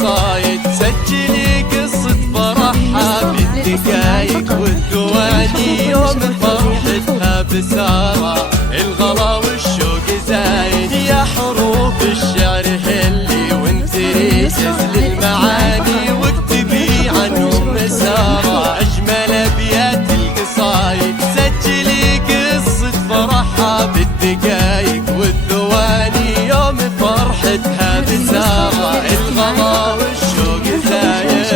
القصايد، سجلي قصة فرحها بالدقايق والثواني، يوم فرحتها بسارة الغلا والشوق زايد. يا حروف الشعر هلي وانثري جزل المعاني، واكتبي عنهم مسارة أجمل أبيات القصايد، سجلي قصة فرحها بالدقايق والثواني، يوم فرحتها بسارة الغلا والشوق زايد.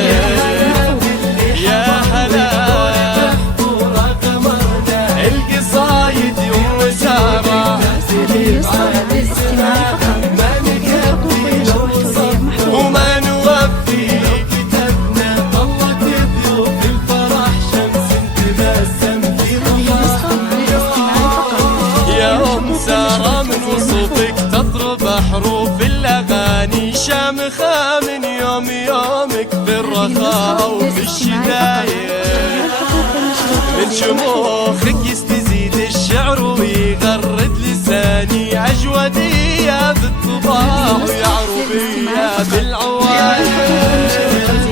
يا هلا القصايد يوم سارة وما نوفي كتبنا، طلت ضيوف الفرح شمس تبسم في ضحاها. يا أم سارة من وصوفك تطرب حروف الأغاني، شامخة من يوم يومك في الرخاء وفي الشدايد، من شموخك يستزيد الشعر ويغرد لساني، عجودية بالطباع ويا عربية بالعوايد.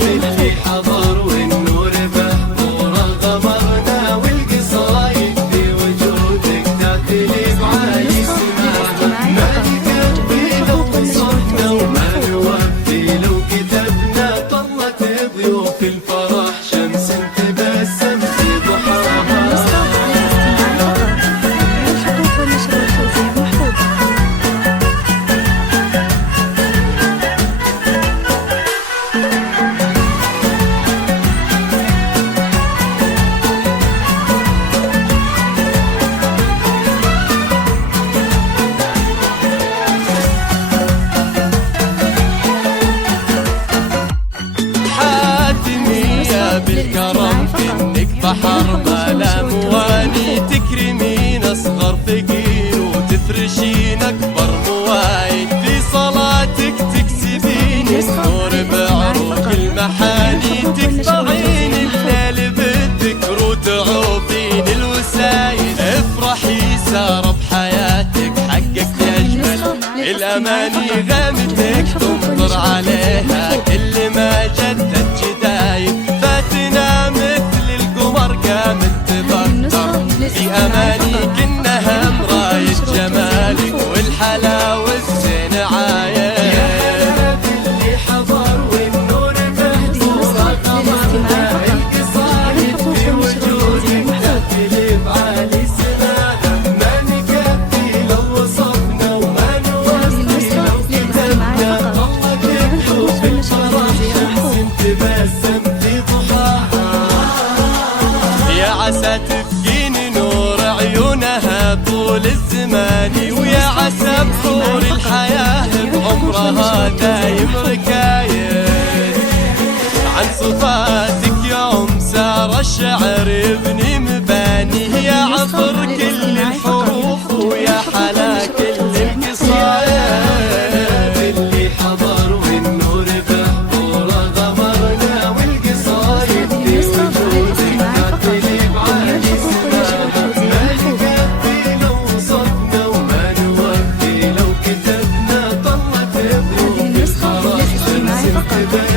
اللي حضر والنور بحضور غمرنا، والقصايد في وجودك تعتلي بعالي سمانا، ما نكفي لو صرنا وما نوفي لو كتبنا، طلت ضيوف الفرح شمس تبسم في ضحاها. بالكرم كأنك بحر ما لا مواني، تكرمين أصغر فقير وتفرشين أكبر مواعيد، في صلاتك تكسبين النور بعروق المحاني، تقطعين الليل بالذكر وتعوضين الوسايد. افرحي سارة بحياتك حققتي أجمل الأماني، غمتك تمطر عليها كل ما جدت جدايد، فاتنا مثل القمر قامت تبطر في أماني، كنها مراية جمالك والحلاوة الزين عايد. يا اللي حضر والنور بحضور غمرنا، القصايد في وجودك تعتلي بعالي سمانا، ما نكفي لو وصفنا وما نوفي لو كتبنا، طلت ضيوف الفرح شمس تبسم في ضحاها. يا عسى تبقين نور عيونها طول الزمان، ويا عسى بحور الحياة بعمرها دايم ركايد، عن صفاتك يوم سار الشعر يبني مباني، يا عطر كل الحروف ويا حلا كل القصايد. اللي حضر والنور بحضور غمرنا، والقصايد في وجودك تعتلي بعالي سماها، ما نكفي لو وصفنا وما نوفي لو كتبنا، طلت ضيوف الفرح شمس تبسم